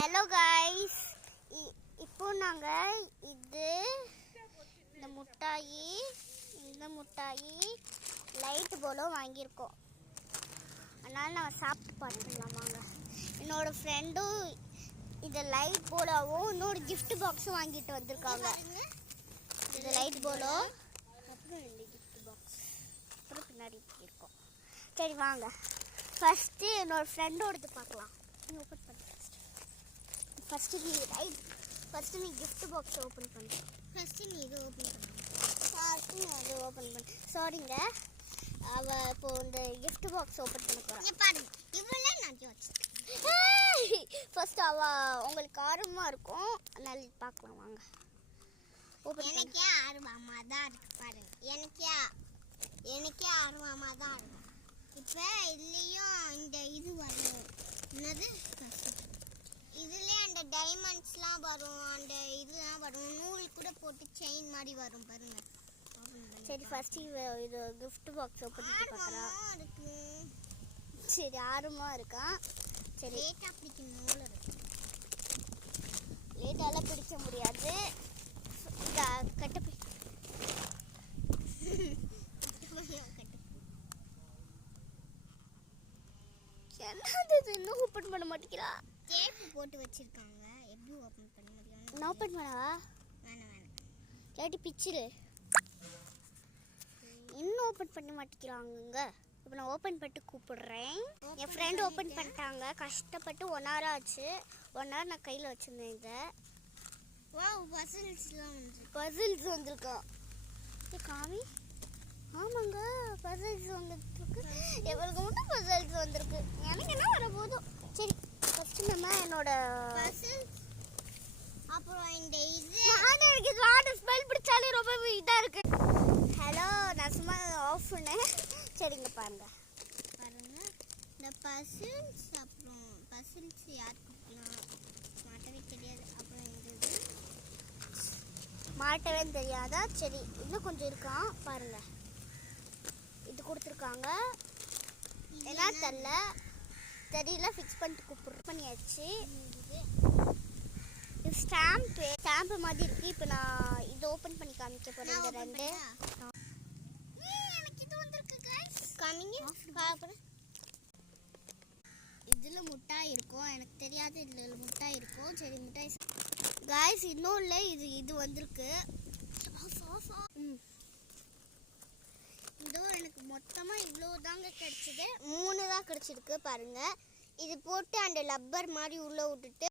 Hello guys, இப்போ நாங்கள் இந்த முட்டாயி லைட் போலும் வாங்கியிருக்கோம். அதனால் நாங்கள் சாப்பிட்டு பார்த்துக்கலாம் வாங்க. என்னோட ஃப்ரெண்டும் இந்த லைட் போலாவும் இன்னொரு கிஃப்ட் பாக்ஸும் வாங்கிட்டு வந்திருக்காங்க. இந்த லைட் போலோ அப்புறம் 2 கிஃப்ட் பாக்ஸ் அப்புறம் பின்னாடி இருக்கோம். சரி வாங்க, ஃபஸ்ட்டு என்னோட ஃப்ரெண்டோடது பார்க்கலாம். நீ ஓப்பன் பண்ணு. ஃபஸ்ட்டு நீ கிஃப்ட் பாக்ஸ் ஓப்பன் பண்ணு. ஃபஸ்ட்டு நீ இதை ஓப்பன் பண்ணு. சாரிங்க, அவள் இப்போ இந்த கிஃப்ட் பாக்ஸ் ஓப்பன் பண்ண போகிறான். பாருங்க, இவ்வளோ நிறைய வச்சு ஃபஸ்ட்டு அவள் உங்களுக்கு ஆர்வமாக இருக்கும், அதனால பார்க்கலாம் வாங்க. எனக்கே ஆர்வமாக தான் இருக்கு பாருங்க. எனக்கே ஆர்வமாக தான் இருக்கும். இப்போ இதுலேயும் இந்த இது வரும், என்னது இதுலேயே அந்த டைமண்ட்ஸ்லாம் வரும், அந்த இதெல்லாம் வரும், நூல் கூட போட்டு செயின் மாதிரி வரும் பாருங்க. சரி ஃபஸ்ட்டு இது கிஃப்ட் பாக்ஸ் ஓப்பன் பண்ணி பார்க்குறா. இருக்கு. சரி ஆர்வமாக இருக்கான். சரி லேட்டாக பிடிக்கும் நூல் இருக்கு. லேட்டாலாம் பிடிக்க முடியாது. கட்டு என்னது இன்னும் ஓப்பன் பண்ண மாட்டேங்கிறா. டேப் போட்டு வச்சிருக்காங்க, எப்படி ஓப்பன் பண்ண முடியும்? நான் ஓப்பன் பண்ணவா? வேணாம் இல்லாட்டி பிச்சிரு. இன்னும் ஓப்பன் பண்ண மாட்டேங்கிறாங்க. இப்போ நான் ஓப்பன் பண்ணிட்டு கூப்பிடுறேன். என் ஃப்ரெண்டு ஓப்பன் பண்ணிட்டாங்க. கஷ்டப்பட்டு 1 hour ஆச்சு. 1 hour நான் கையில் வச்சுருந்தேன். இதை பசில்ஸ் வந்திருக்கோம். காமி, ஆமாங்க பசில்ஸ் வந்துருக்கு. எவளுக்கு மட்டும் பசில்ஸ் வந்திருக்கு, எனக்கு என்ன வர போதும். சரி ஃபஸ்ட்டு நம்ம என்னோட அப்புறம் இந்த இது வாட்டர் ஸ்மெல் பிடிச்சாலே ரொம்ப இதாக இருக்கு. ஹலோ, நான் சும்மா ஆஃப் பண்ணேன். சரிங்க பாருங்க இந்த பசில்ஸ். அப்புறம் பசில்ஸ் யாருக்கு மாட்டவே தெரியாது. அப்புறம் இந்த இது மாட்டவே தெரியாதா? சரி இன்னும் கொஞ்சம் இருக்கான் பாருங்க. இது கொடுத்துருக்காங்க, என்ன தெரியல. ஃபிக்ஸ் பண்ணிட்டு பண்ணியாச்சு. இது ஸ்டாம்ப் மாதிரி இருக்கு. இப்போ நான் இது ஓப்பன் பண்ணி காமிக்க போறேன். இந்த 2 எனக்கு இது வந்திருக்கு गाइस. காமிங்க பாப்பறேன். இதுல முட்டாய் இருக்கும், எனக்கு தெரியாது இதுல முட்டாய் இருக்கும். சரி முட்டாய் गाइस, இன்னும் இல்லை. இது வந்திருக்கு. இதோ எனக்கு மொத்தமாக இவ்வளோ தாங்க கிடைச்சிது. 3 தான் கிடைச்சிருக்கு பாருங்க. இது போட்டு அந்த லப்பர் மாதிரி உள்ளே விட்டுட்டு